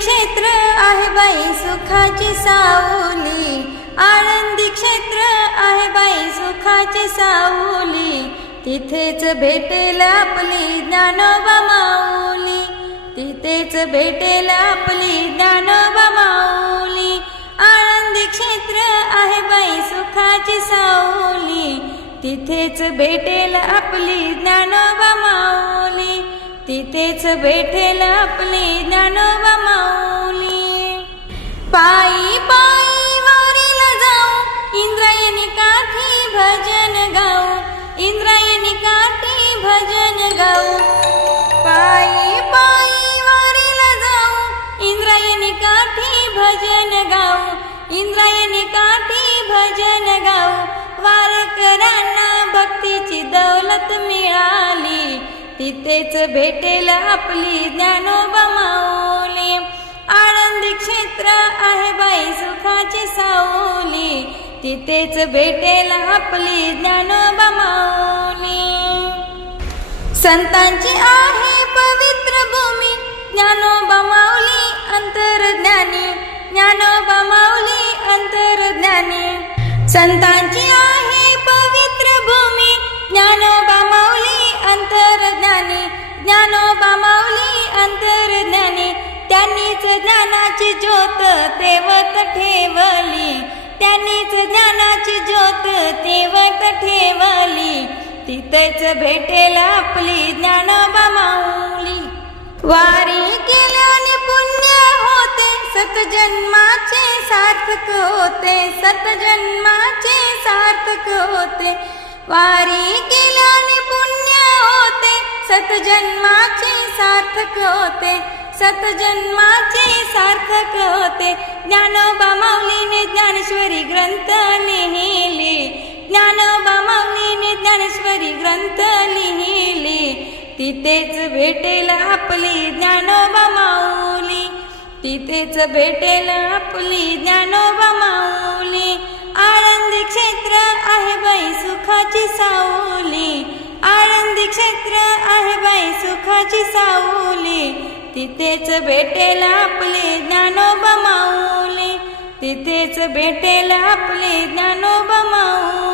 क्षेत्र आहे बाई सुखाची सावली. आनंदी क्षेत्र आहे बाई सुखाची सावली. तिथेच भेटेल आपली ज्ञानोबा माऊली. तिथेच भेटेल आपली ज्ञानोबा माऊली. आनंदी क्षेत्र आहे बाई सुखाची सावली. तिथेच भेटेल आपली ज्ञानोबा माऊली. तिथेच भेटेल आपली ज्ञानोबा माऊली. पायी पायी वारीला जाऊ इंद्रायणी काठी भजन गाऊ इंद्रायणी काठी भजन गाऊ. पायी पायी वारीला जाऊ इंद्रायणी काठी भजन गाऊ इंद्रायणी काठी भजन गाऊ. वारकऱ्यांना भक्तीची दौलत मिळा तिथेच भेटेल आपली ज्ञानोबा माऊली आनंदी क्षेत्र आहे बाई सुखाची सावली तिथेच भेटेल आपली ज्ञानोबा माऊली संतांची आहे पवित्र भूमी. ज्ञानोबा माऊली अंतरज्ञानी. ज्ञानोबा माऊली अंतरज्ञानी. संतांची ज्ञानोबा माऊली अंतरज्ञानी. त्यांनीच ज्ञानाची ज्योत तेवत ठेवली. त्यांनीच ज्ञानाची ज्योत तेवत ठेवली. तिथेच भेटेल आपली ज्ञानोबा माऊली वारी केल्याने पुण्य होते. सतजन्माचे सार्थक होते. सतजन्माचे सार्थक होते. वारी केल्याने सतजन्माचे सार्थक होते सतजन्माचे सार्थक होते. ज्ञानोबा माऊलीने ज्ञानेश्वरी ग्रंथ लिहिले ज्ञानोबा माऊलीने ज्ञानेश्वरी ग्रंथ लिहिले. तिथेच भेटेल आपली ज्ञानोबा माऊली तिथेच भेटेल आपली ज्ञानोबा माऊली. आनंदी क्षेत्र आहे बाई सुखाची साऊ क्षेत्र आहे बाई सुखाची सावली. तिथेच भेटेल आपली ज्ञानोबा माऊली. तिथेच भेटेल आपली ज्ञानोबा माऊली.